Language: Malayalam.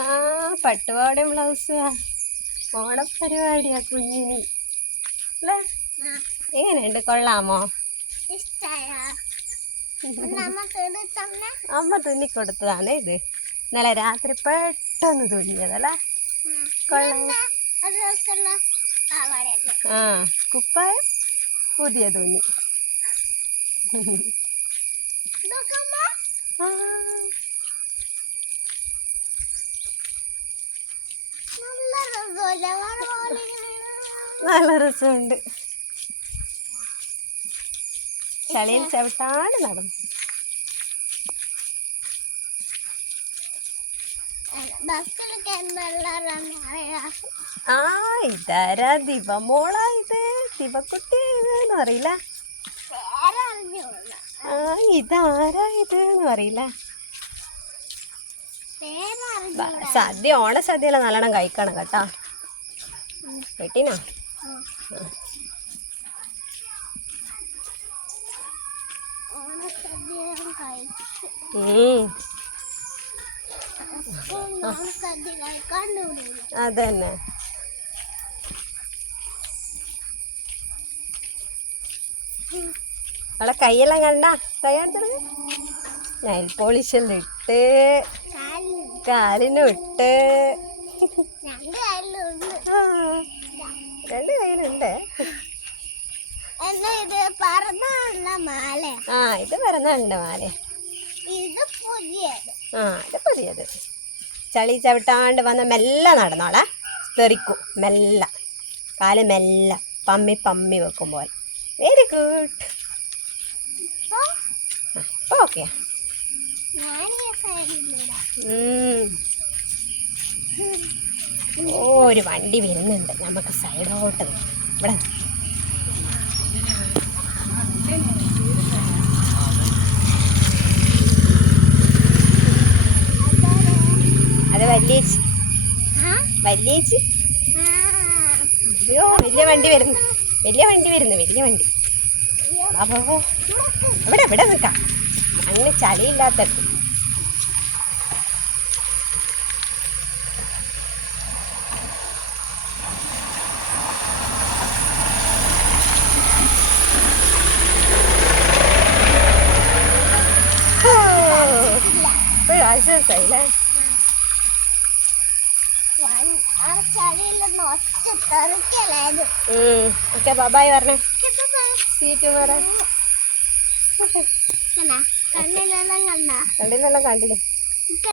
ആ. പട്ടുപാവടയും ബ്ലൗസ് ഓണപ്പരിപാടിയാ കുഞ്ഞിനി. അല്ലേ? എങ്ങനെയുണ്ട്? കൊള്ളാമോ? അമ്മ തുന്നി കൊടുത്തതാണ് ഇത്. ഇന്നലെ രാത്രി പെട്ടെന്ന് തുന്നിയതല്ലേ? ആ കുപ്പായം പുതിയ തുന്നി. നല്ല രസമുണ്ട്. ചളിയിൽ ചവിട്ടാണ് നടന്നു. ആ ഇതാരാ ദിവമോളാ ഇത്? ദിവക്കുട്ടി എന്ന് അറിയില്ല. ആ ഇതാരാ ഇത് എന്ന് അറിയില്ല. സദ്യ ഓണ സദ്യയെല്ലാം നല്ലോണം കഴിക്കണം കേട്ടോ. കഴിക്കാണ്ട് അതന്നെ. അവളെ കൈയെല്ലാം കണ്ട? കൈ നെൽ നൈൽ പോളിഷെല്ലാം ഇട്ട് കാലിനും ഇട്ട്. രണ്ട് കയ്യിലുണ്ട് ആ, ഇത് പറന്നുള്ള മാല. ആ ഇത് പുതിയത്. ചളി ചവിട്ടാണ്ട് വന്ന മെല്ലെ നടന്നോളെ. തെറിക്കും മെല്ലെ. കാൽ മെല്ലെ പമ്മി പമ്മി വെക്കും പോലെ ഗുഡ് ഓക്കെ. ഓ ഒരു വണ്ടി വരുന്നുണ്ട്. നമുക്ക് സൈഡോട്ട്. ഇവിടെ. അത് വലിയേച്ചി. വലിയേച്ചി? അയ്യോ വലിയ വണ്ടി വരുന്നു. വലിയ വണ്ടി വരുന്നു. വലിയ വണ്ടി. അപ്പോ ഇവിടെ ഇവിടെ നിൽക്കാം. അങ്ങനെ ചളിയില്ലാത്ത ആശ്വാസമായില്ലേ ഓക്കെ ബാബായി പറഞ്ഞേ. സീറ്റ് പറയാൻ കണ്ണിലെല്ലാം കണ്ടില്ലേ?